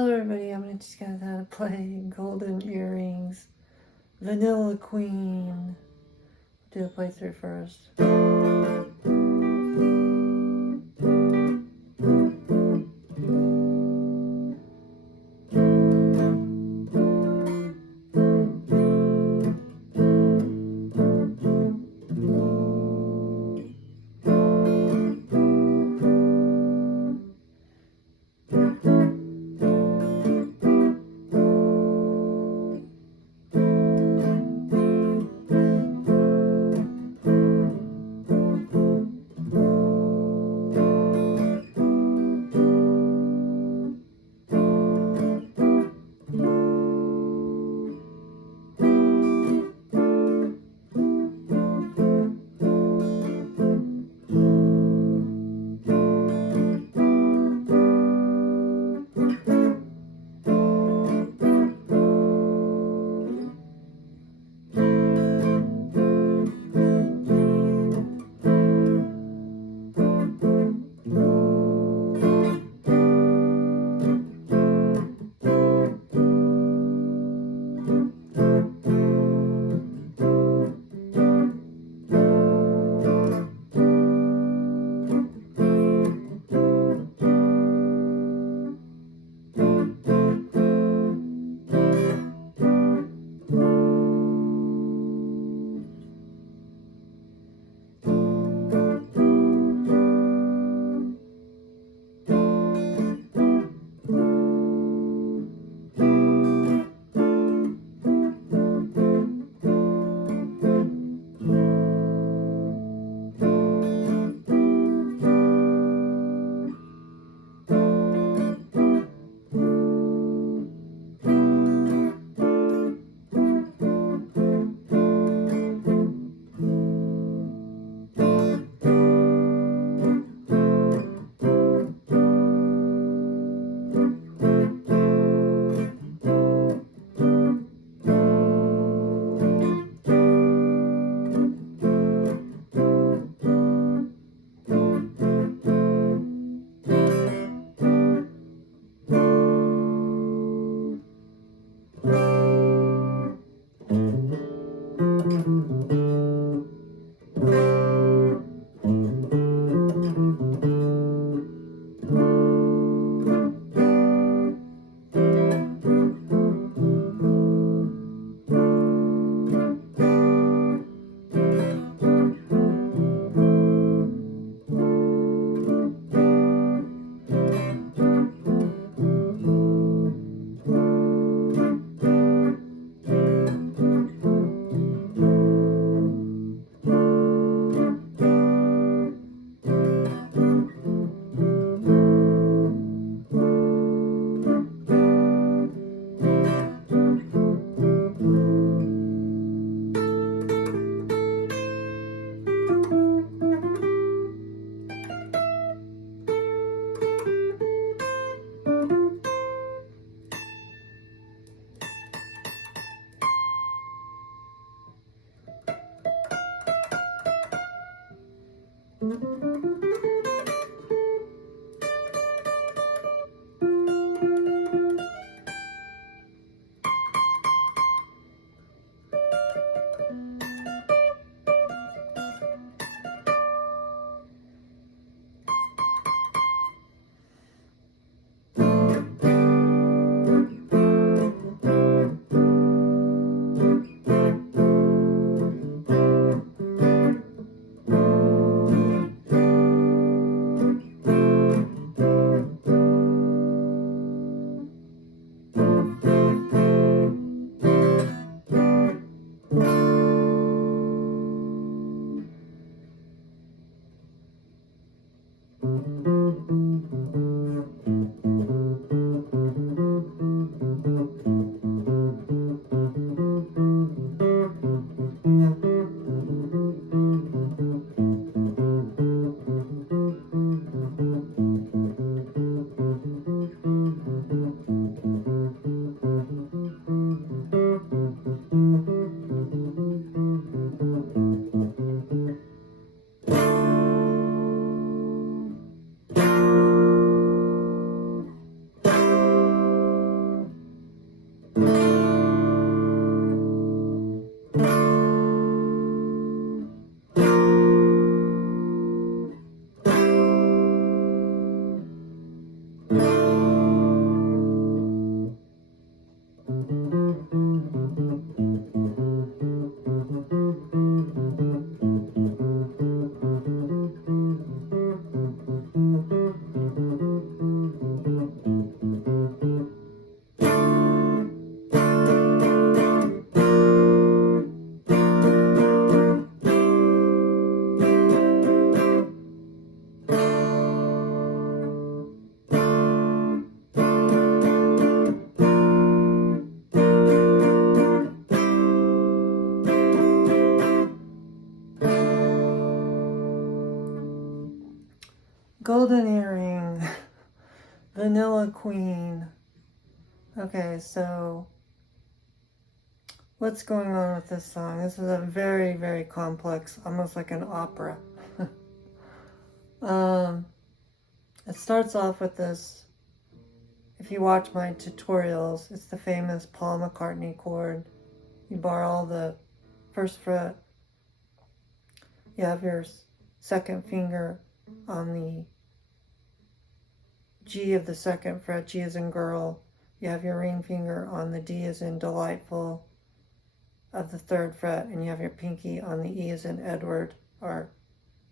Hello everybody, I'm going to teach you guys how to play Golden Earrings, Vanilla Queen. Do a playthrough first. Queen. Okay, so what's going on with this song? This is a very, very complex, almost like an opera. It starts off with this. If you watch my tutorials, it's the famous Paul McCartney chord. You bar all the first fret. You have your second finger on the G of the second fret, G as in girl. You have your ring finger on the D as in delightful of the third fret, and you have your pinky on the E as in Edward, or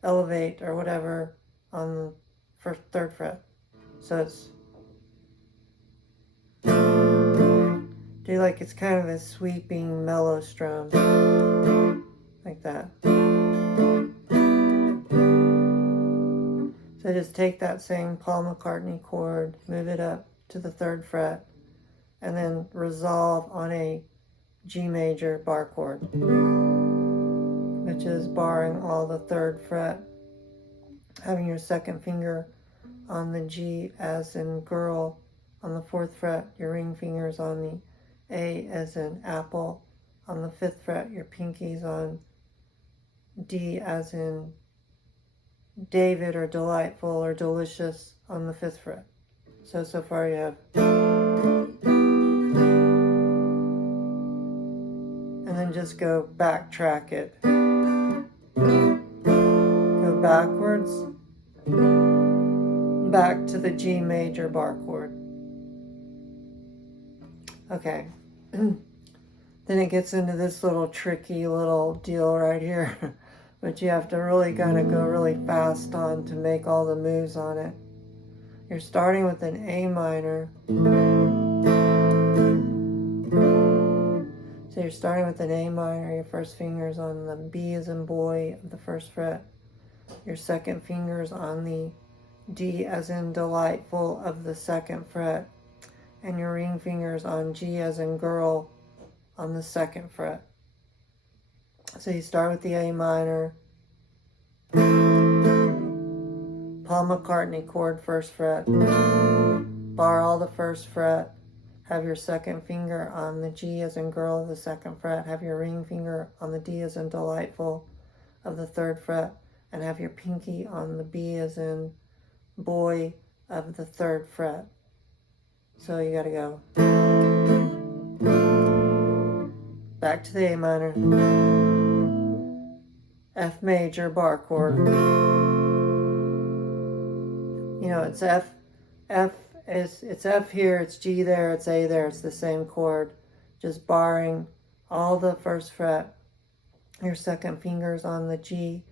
elevate, or whatever, on the first, third fret. So it's do like it's kind of a sweeping mellow strum, like that. So just take that same Paul McCartney chord, move it up to the third fret, and then resolve on a G major bar chord, which is barring all the third fret, having your second finger on the G as in girl on the fourth fret, your ring fingers on the A as in apple on the fifth fret, your pinkies on D as in David or delightful or delicious on the fifth fret. So far you have. And then just go backtrack it. Go backwards, back to the G major bar chord. Okay. Then it gets into this little tricky little deal right here. But you have to really kind of go really fast on to make all the moves on it. You're starting with an A minor. So you're starting with an A minor, your first finger's on the B as in boy of the first fret. Your second finger's on the D as in delightful of the second fret. And your ring finger's on G as in girl on the second fret. So you start with the A minor, Paul McCartney chord, first fret, bar all the first fret, have your second finger on the G as in girl of the second fret, have your ring finger on the D as in delightful of the third fret, and have your pinky on the B as in boy of the third fret. So you gotta go back to the A minor, F major bar chord. You know, it's F, it's F here, it's G there, it's A there, it's the same chord. Just barring all the first fret. Your second finger's on the G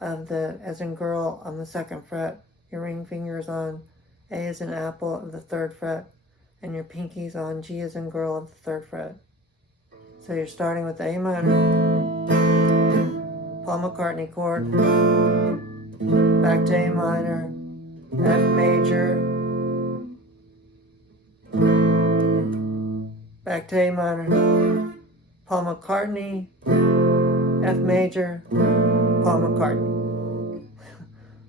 of the, as in girl, on the second fret. Your ring finger's on A as in apple of the third fret. And your pinky's on G as in girl of the third fret. So you're starting with A minor, Paul McCartney chord, back to A minor, F major, back to A minor, Paul McCartney, F major, Paul McCartney.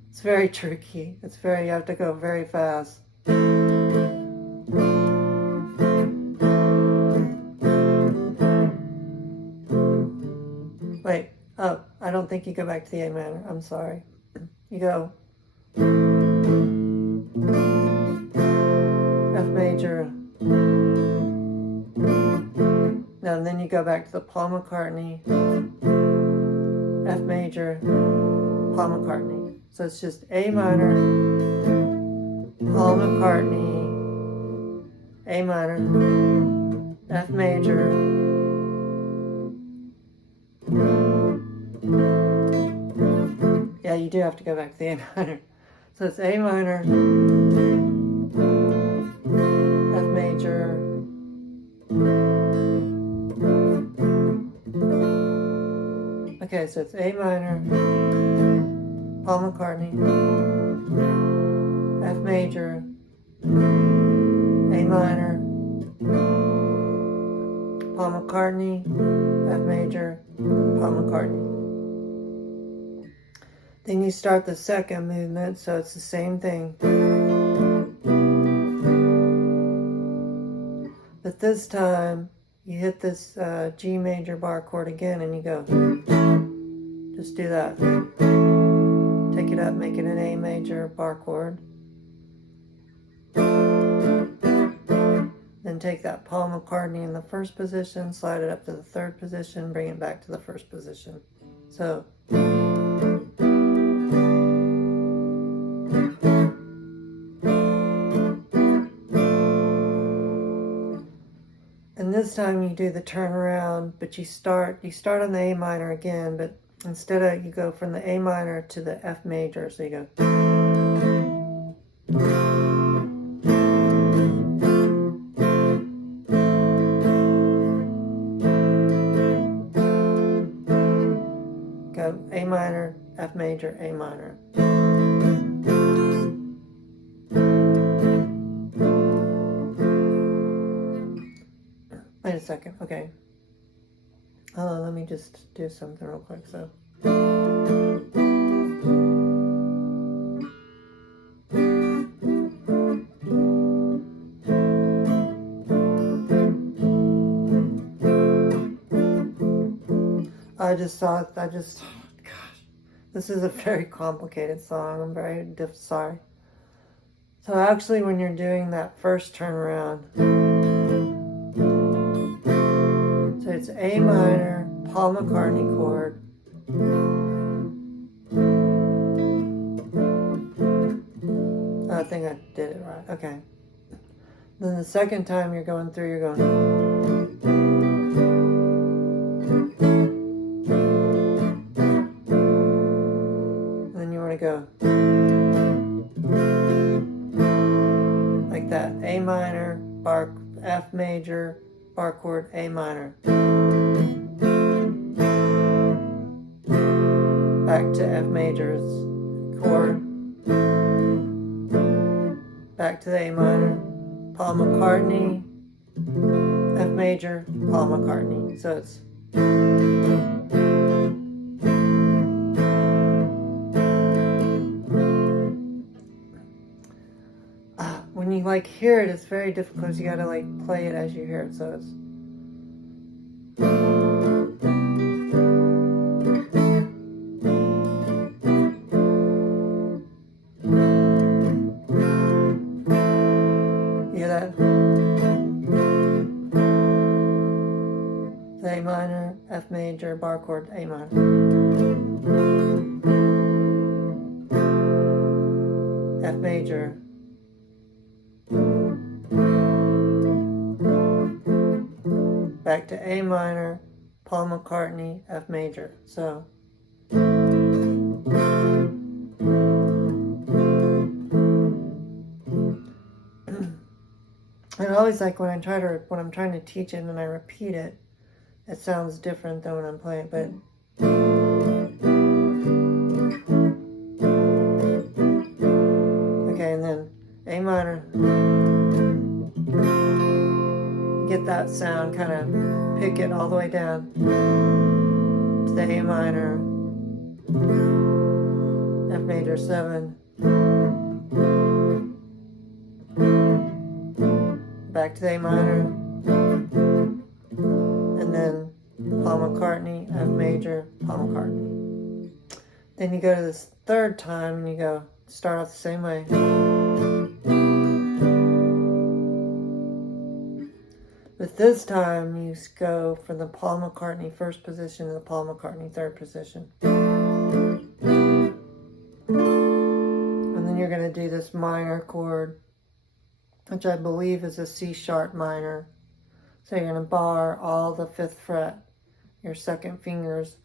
It's very tricky. It's very, you have to go very fast. Wait, oh, I don't think you go back to the A minor. I'm sorry. You go F major. No, and then you go back to the Paul McCartney, F major, Paul McCartney. So it's just A minor, Paul McCartney, A minor, F major, yeah, you do have to go back to the A minor. So it's A minor, F major, okay, so it's A minor, Paul McCartney, F major, A minor, Paul McCartney, F major, Paul McCartney. Then you start the second movement, so it's the same thing. But this time, you hit this G major bar chord again and you go, just do that. Take it up, make it an A major bar chord. Then take that Paul McCartney in the first position, slide it up to the third position, bring it back to the first position. So, and this time you do the turnaround, but you start on the A minor again, but instead of, you go from the A minor to the F major, so you go. Go A minor, F major, A minor. Wait a second, okay. Hold on, let me just do something real quick, so. Gosh, this is a very complicated song. I'm very sorry. So actually, when you're doing that first turnaround, so it's A minor, Paul McCartney chord, I think I did it right. Okay. Then the second time you're going through, you're going. Go like that, A minor, bar, F major, bar chord, A minor, back to F major's chord, back to the A minor, Paul McCartney, F major, Paul McCartney. So it's when you like hear it, it's very difficult. You gotta like play it as you hear it. So it's you hear that? The A minor, F major, bar chord, A minor. F major. Back to A minor, Paul McCartney, F major. So I always like when I'm trying to teach it and I repeat it, it sounds different than when I'm playing, but okay, and then A minor. Get that sound, kind of pick it all the way down to the A minor, F major 7, back to the A minor, and then Paul McCartney, F major, Paul McCartney. Then you go to this third time and you go start off the same way. But this time you go from the Paul McCartney first position to the Paul McCartney third position. And then you're going to do this minor chord, which I believe is a C sharp minor. So you're going to bar all the 5th fret. Your second finger's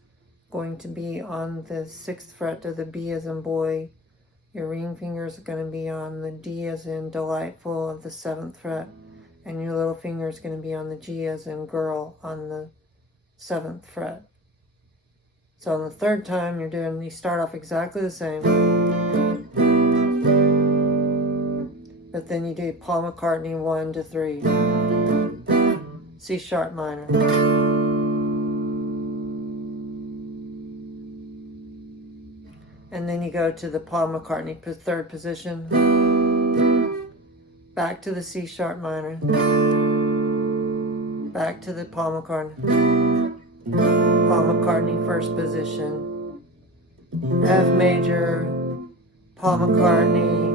going to be on the 6th fret to the B as in boy. Your ring finger's going to be on the D as in delightful of the 7th fret. And your little finger is going to be on the G as in girl on the 7th fret. So on the third time you start off exactly the same. But then you do Paul McCartney 1 to 3. C sharp minor. And then you go to the Paul McCartney third position. Back to the C sharp minor, back to the Paul McCartney first position, F major, Paul McCartney,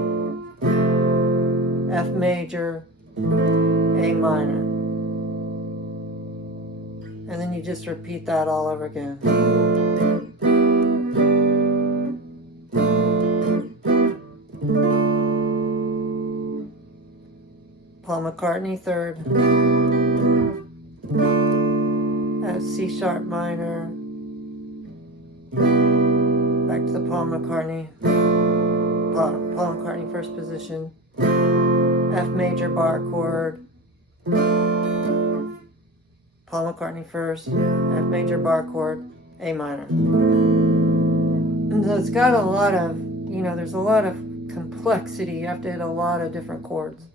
F major, A minor. And then you just repeat that all over again. Paul McCartney third, C sharp minor, back to the Paul McCartney first position, F major bar chord, Paul McCartney first, F major bar chord, A minor. And so it's got a lot of, there's a lot of complexity. You have to hit a lot of different chords.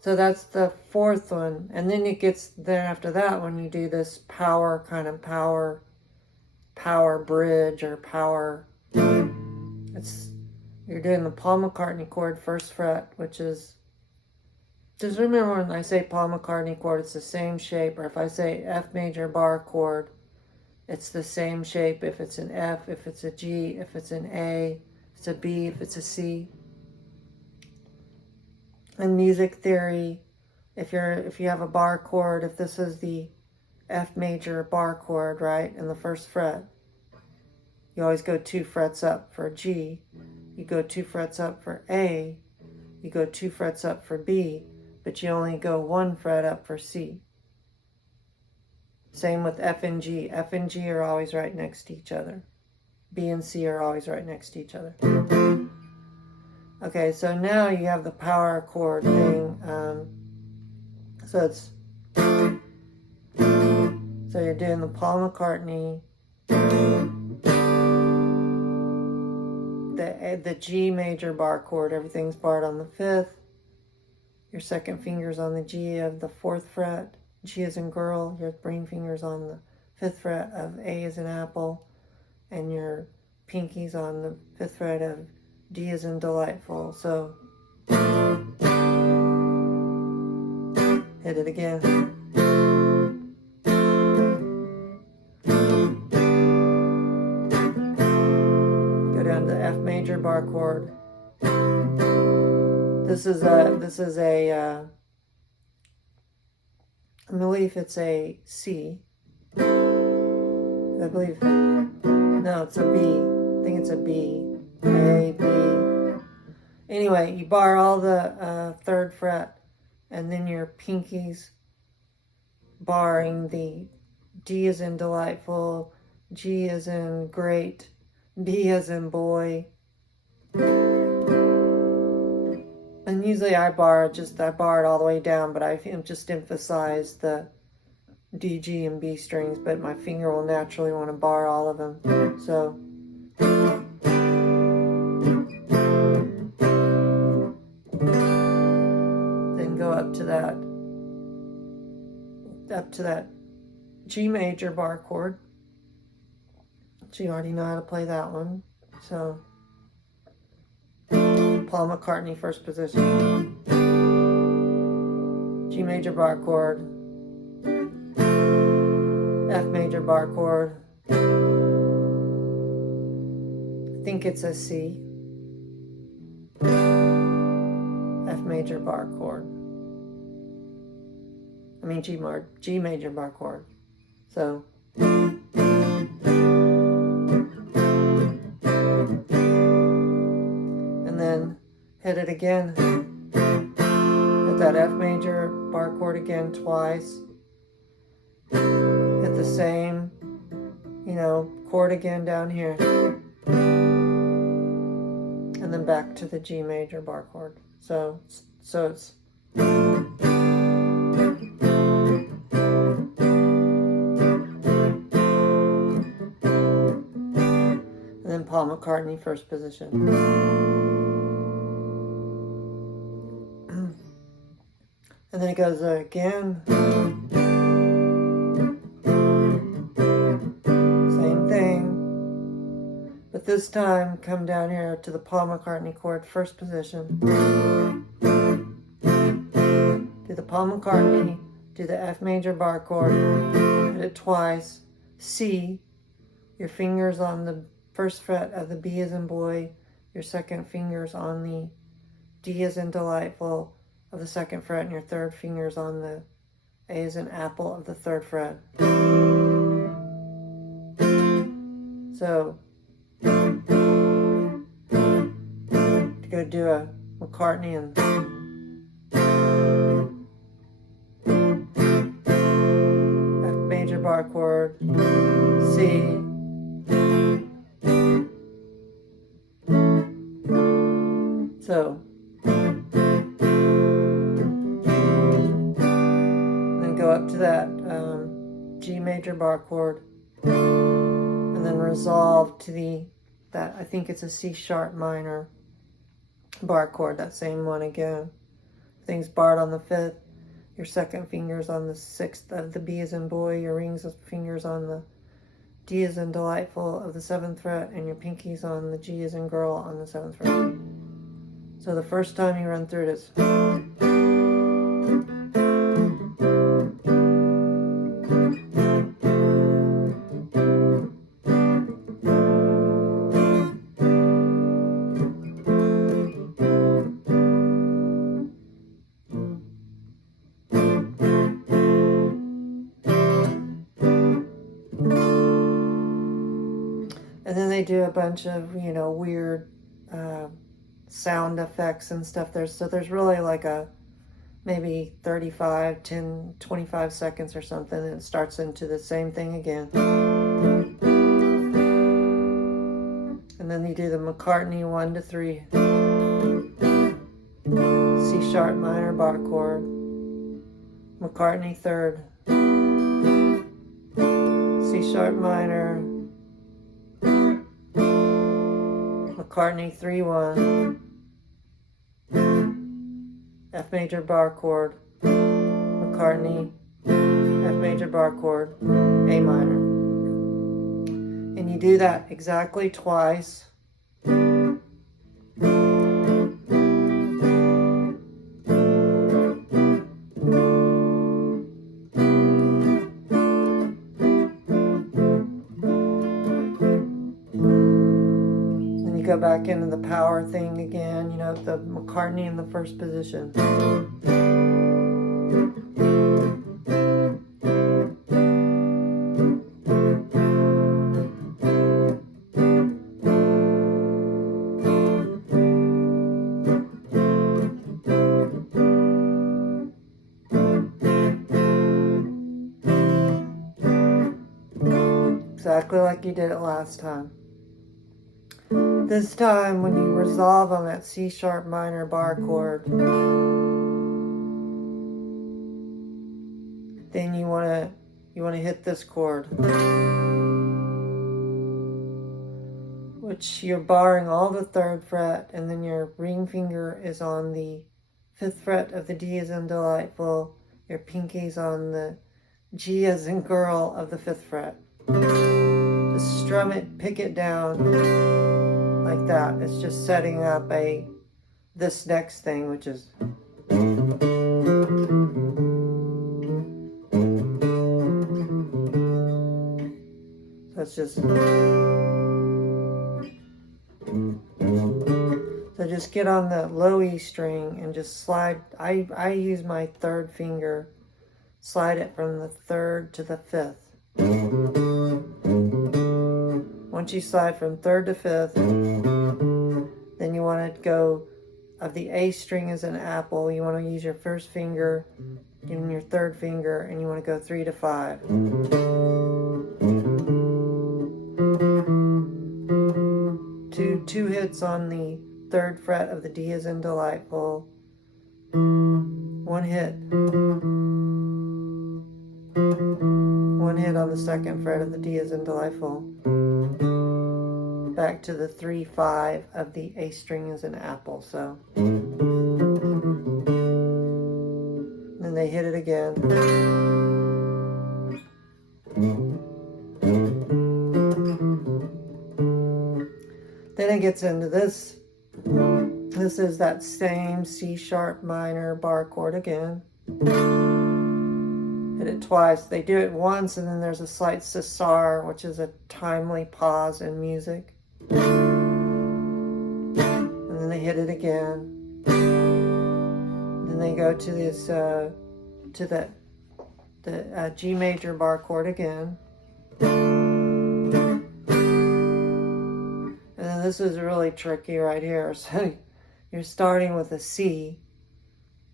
So that's the fourth one. And then it gets there after that when you do this power bridge or power. You're doing the Paul McCartney chord first fret, which is, just remember when I say Paul McCartney chord, it's the same shape. Or if I say F major bar chord, it's the same shape if it's an F, if it's a G, if it's an A, if it's a B, if it's a C. In music theory, if you have a bar chord, if this is the F major bar chord, right, in the first fret, you always go 2 frets up for G, you go 2 frets up for A, you go 2 frets up for B, but you only go 1 fret up for C. Same with F and G. F and G are always right next to each other. B and C are always right next to each other. Okay, so now you have the power chord thing. So you're doing the Paul McCartney, the G major bar chord. Everything's barred on the 5th. Your second finger's on the G of the 4th fret. G as in girl. Your ring finger's on the 5th fret of A as in apple, and your pinky's on the 5th fret of D as in delightful. So hit it again. Go down to F major bar chord. This is a I believe it's a C. I believe, no, it's a B. I think it's a B. A, B. Anyway, you bar all the 3rd fret, and then your pinkies barring the D as in delightful, G as in great, B as in boy. And usually I bar it all the way down, but I just emphasize the D, G, and B strings, but my finger will naturally want to bar all of them. So then go up to that G major bar chord. So you already know how to play that one. So Paul McCartney first position, G major bar chord, F major bar chord, I think it's a C, F major bar chord, G major bar chord. So then hit it again. Hit that F major bar chord again twice. Hit the same, chord again down here. And then back to the G major bar chord. So it's and then Paul McCartney first position. And then it goes again. Same thing. But this time, come down here to the Paul McCartney chord, first position. Do the Paul McCartney do the F major bar chord, hit it twice, C, your fingers on the first fret of the B as in boy, your second fingers on the D as in delightful of the second fret, and your third fingers on the A as in apple of the third fret. So, to go do a McCartney and F major bar chord, C, so, then go up to that G major bar chord, and then resolve to that I think it's a C sharp minor bar chord, that same one again. Things barred on the 5th, your second fingers on the 6th of the B as in boy, your rings of fingers on the D as in delightful of the 7th fret, and your pinkies on the G as in girl on the 7th fret. So the first time you run through it is and then they do a bunch of, you know, weird sound effects and stuff. There's really like a maybe 35, 10, 25 seconds or something, and it starts into the same thing again. And then you do the McCartney 1 to 3, C sharp minor bar chord, McCartney 3rd, C sharp minor, McCartney 3-1, F major bar chord, McCartney, F major bar chord, A minor. And you do that exactly twice. Go back into the power thing again, you know, the McCartney in the first position. Exactly like you did it last time. This time, when you resolve on that C sharp minor bar chord, then you want to hit this chord, which you're barring all the 3rd fret, and then your ring finger is on the 5th fret of the D as in delightful, your pinky's on the G as in girl of the 5th fret. Just strum it, pick it down. Like that. It's just setting up this next thing, which is so it's just just get on the low E string and just slide. I use my 3rd finger, slide it from the 3rd to the 5th. Once you slide from 3rd to 5th, then you want to go of the A string as an apple. You want to use your first finger and your 3rd finger, and you want to go 3 to 5. 2 hits on the 3rd fret of the D as in delightful. 1 hit. 1 hit on the 2nd fret of the D as in delightful. Back to the 3-5 of the A string as an apple. So then they hit it again. Then it gets into this. This is that same C sharp minor bar chord again. it twice. They do it once and then there's a slight cessar, which is a timely pause in music. And then they hit it again. Then they go to this, to the G major bar chord again. And then this is really tricky right here. So you're starting with a C.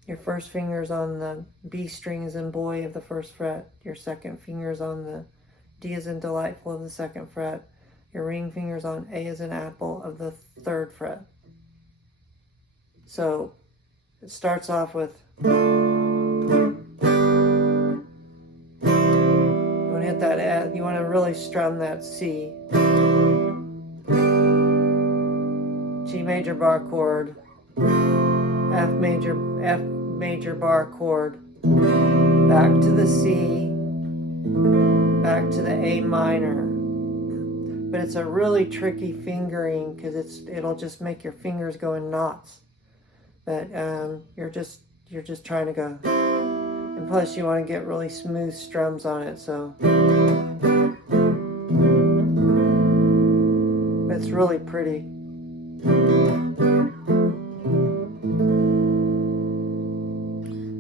Your first finger's on the B string as in boy of the first fret. Your second finger's on the D as in delightful of the second fret. Your ring finger's on A as in apple of the third fret. So it starts off with, you want to hit that, you want to really strum that C. G major bar chord, F major bar chord, back to the C, back to the A minor. But it's a really tricky fingering because it'll just make your fingers go in knots. But you're just trying to go. And plus you want to get really smooth strums on it, so it's really pretty.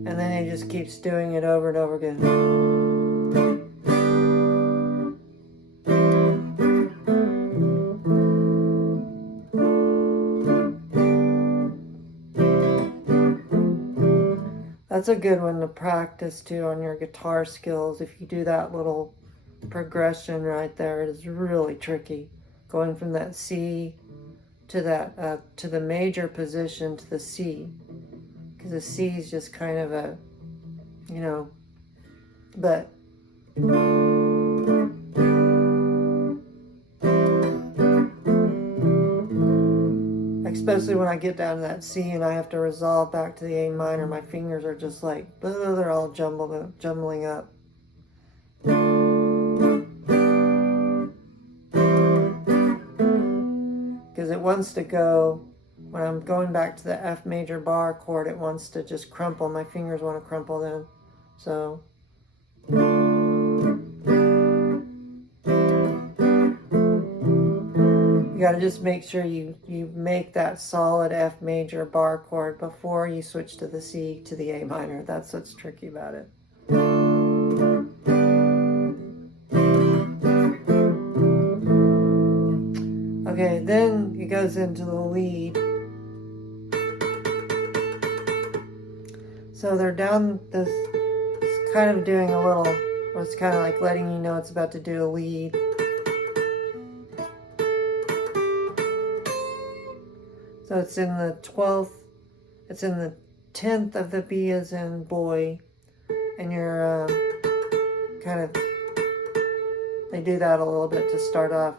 And then he just keeps doing it over and over again. That's a good one to practice too on your guitar skills. If you do that little progression right there, it is really tricky. Going from that C to that to the major position to the C. Because the C is just kind of a, you know, but especially when I get down to that C and I have to resolve back to the A minor, my fingers are just like, they're all jumbling up. Because it wants to go, when I'm going back to the F major bar chord, it wants to just crumple. My fingers want to crumple then. So. You got to just make sure you make that solid F major bar chord before you switch to the C to the A minor. That's what's tricky about it. Okay, then it goes into the lead. So they're down this, it's kind of doing a little, it's kind of like letting you know it's about to do a lead. So it's in the 12th, it's in the 10th of the B as in boy, and you're kind of, they do that a little bit to start off.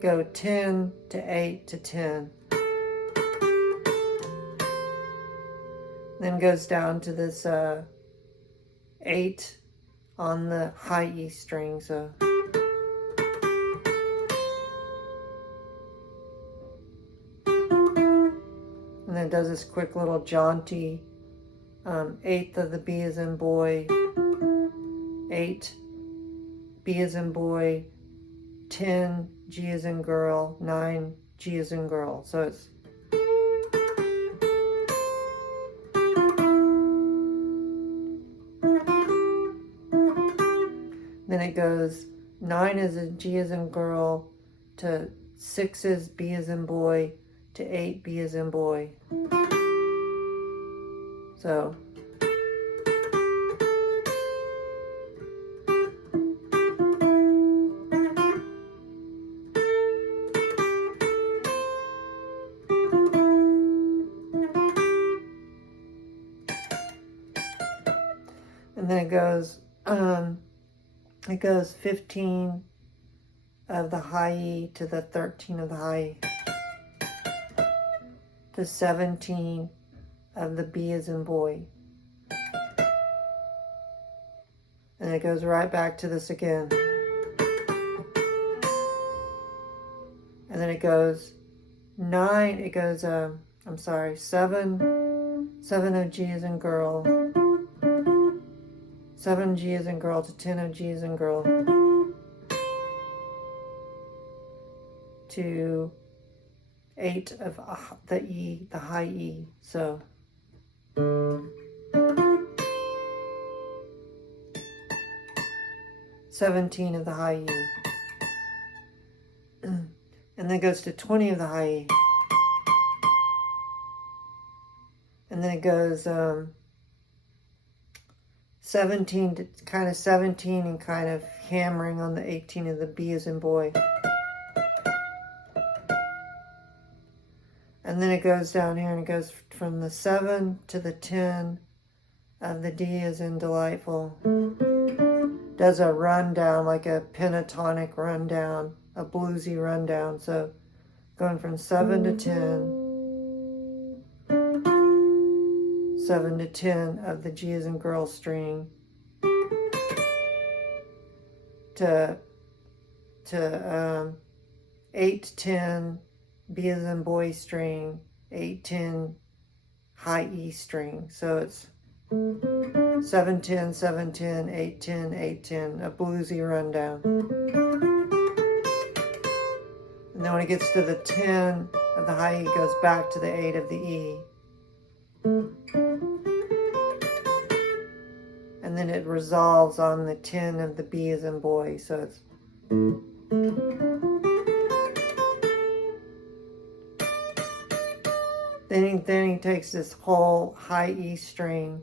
Go 10 to 8 to 10. Then goes down to this 8 on the high E string, so. And then does this quick little jaunty 8th of the B as in boy, 8, B as in boy, 10, G as in girl, 9, G as in girl. So it's then it goes 9 is a G as in girl to 6 is B as in boy to 8 B as in boy. So and then it goes 15 of the high E to the 13 of the high E to 17 of the B as in boy. And it goes right back to this again. And then it goes 9, it goes, 7 of G as in girl, 7 G as in girl to 10 of G as in girl to 8 of the E, the high E. So 17 of the high E. And then it goes to 20 of the high E. And then it goes 17 to kind of 17 and kind of hammering on the 18 of the B as in boy. And then it goes down here and it goes from the 7 to the 10 of the D as in delightful. Does a rundown, like a pentatonic rundown, a bluesy rundown. So going from 7 to 10. 7 to 10 of the G as in girl string to 8 to 10 B as in boy string, 8 10 high E string. So it's 7 10 7 10 8 10 8 10, a bluesy rundown. And then when it gets to the 10 of the high E, it goes back to the 8 of the E. And then it resolves on the 10 of the B as in boy. So it's then he takes this whole high E string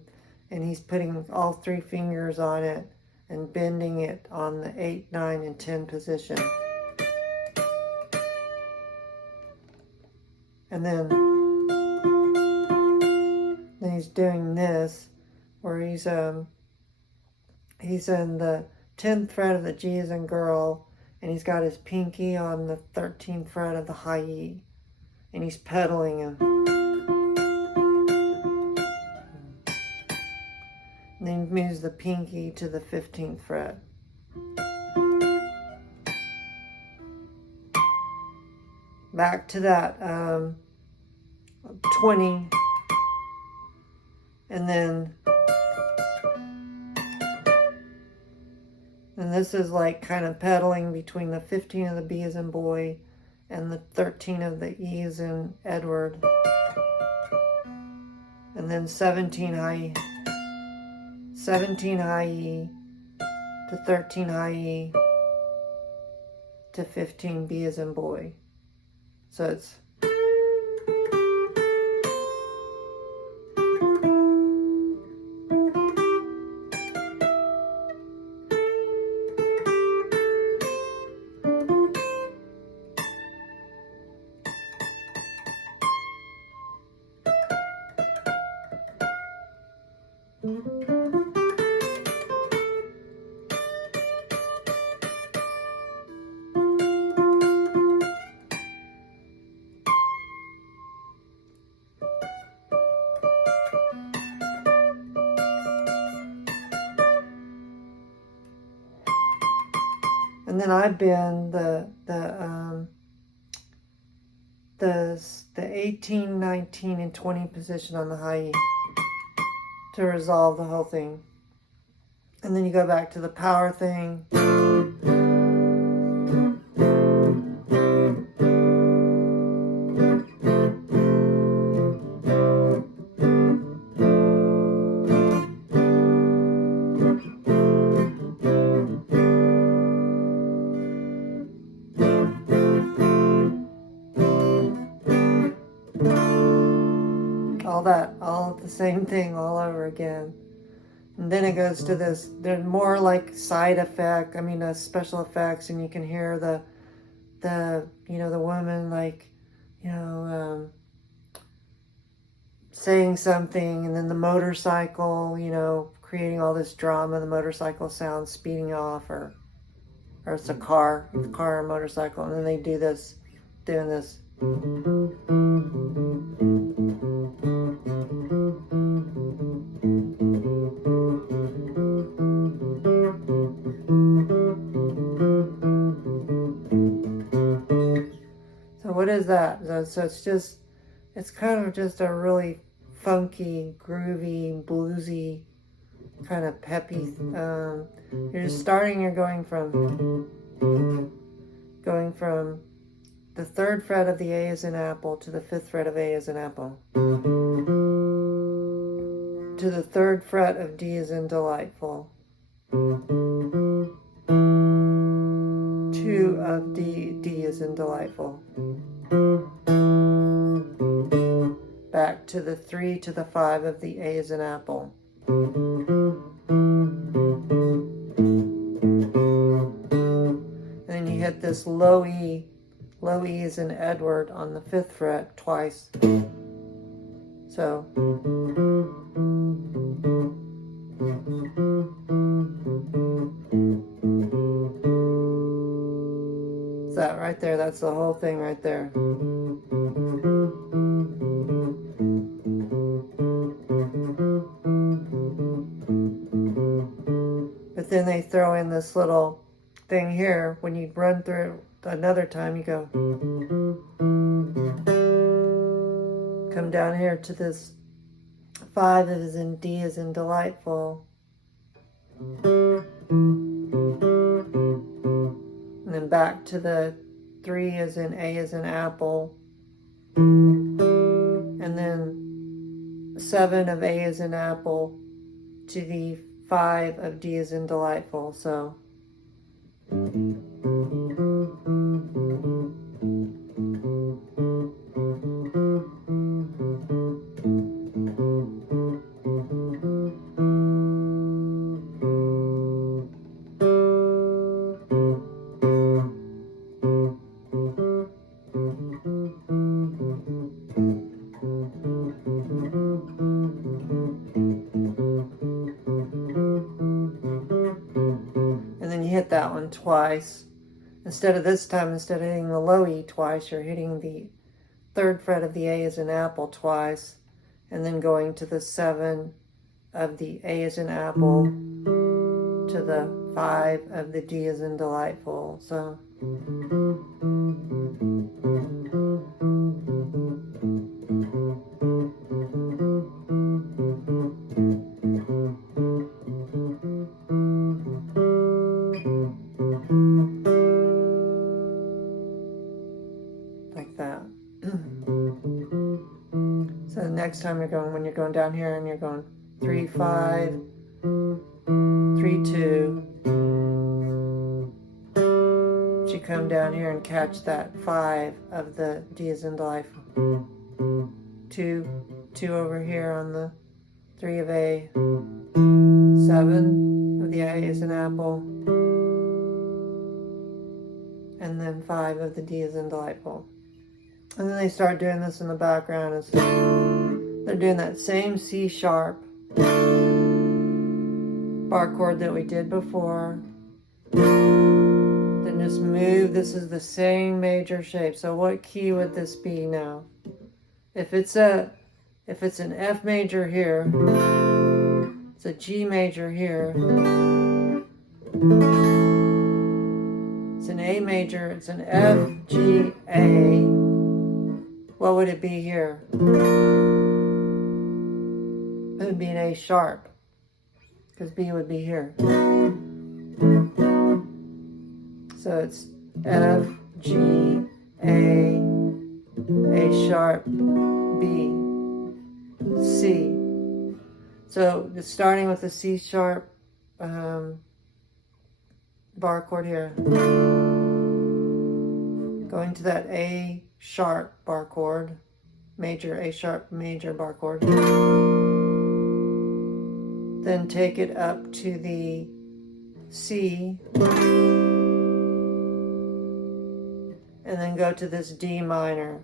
and he's putting all 3 fingers on it and bending it on the 8, 9, and 10 position. And then he's doing this where he's in the 10th fret of the G as in girl, and he's got his pinky on the 13th fret of the high E, and he's pedaling him. And then he moves the pinky to the 15th fret. Back to that 20, and then this is like kind of pedaling between the 15 of the B as in boy and the 13 of the E as in Edward. And then 17 high E to 13 high E to 15 B as in boy. So it's and then I bend the 18, 19, and 20 position on the high E to resolve the whole thing. And then you go back to the power thing. All the same thing all over again. And then it goes to this, they're more like side effect, special effects, and you can hear the woman like, saying something, and then the motorcycle, creating all this drama, the motorcycle sound speeding off, or it's a car or motorcycle, and then they do this, doing this. So what is that? So it's kind of just a really funky, groovy, bluesy kind of peppy. You're just starting, you're going from the 3rd fret of the A as in apple to the 5th fret of A as in apple, to the 3rd fret of D as in delightful, 2 of D as in delightful, back to the 3 to the 5 of the A as in apple, and then you hit this low E. Low E is in Edward on the 5th fret twice. So that right there, that's the whole thing right there. But then they throw in this little thing here. When you run through another time, you go, come down here to this 5 is in D is in delightful, and then back to the 3 is in A is in apple, and then 7 of A is in apple to the 5 of D is in delightful. So hit that one twice. Instead of this time, instead of hitting the low E twice, you're hitting the 3rd fret of the A as in apple twice, and then going to the 7 of the A as in apple to the 5 of the D as in delightful. So like that. So the next time you're going, when you're going down here and you're going 3, 5, 3, 2, you come down here and catch that 5 of the D as in delightful. 2 over here on the 3 of A, 7 of the A as in apple, and then 5 of the D as in delightful. And then they start doing this in the background. As they're doing that same C sharp bar chord that we did before. Then just move. This is the same major shape. So what key would this be now? If it's an F major here, it's a G major here, it's an A major, it's an F, G, A. What would it be here? It would be an A sharp, because B would be here. So it's F, G, A sharp, B, C. So it's starting with the C sharp bar chord here, going to that A sharp bar chord, major A sharp major bar chord, then take it up to the C, and then go to this D minor.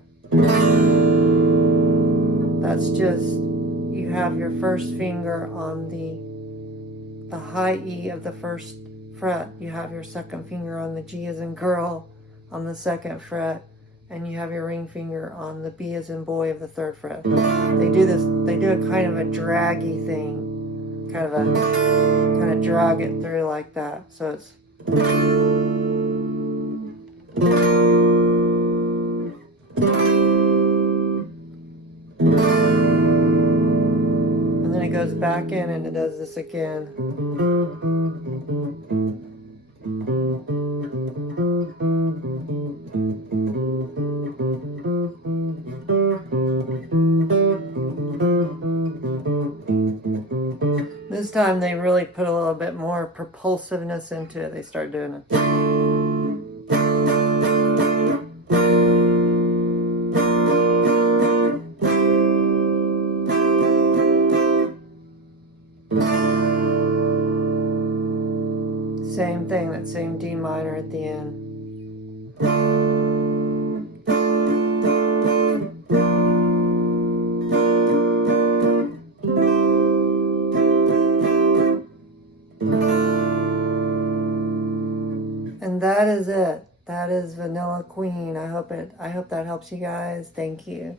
That's just, you have your first finger on the high E of the 1st fret, you have your 2nd finger on the G as in girl on the 2nd fret, and you have your ring finger on the B as in boy of the 3rd fret. They do a kind of a draggy thing, kind of drag it through like that. So it's, and then it goes back in and it does this again. This time they really put a little bit more propulsiveness into it. They start doing it. Same thing, that same D minor at the end. And that is it. That is Vanilla Queen. I hope that helps you guys. Thank you.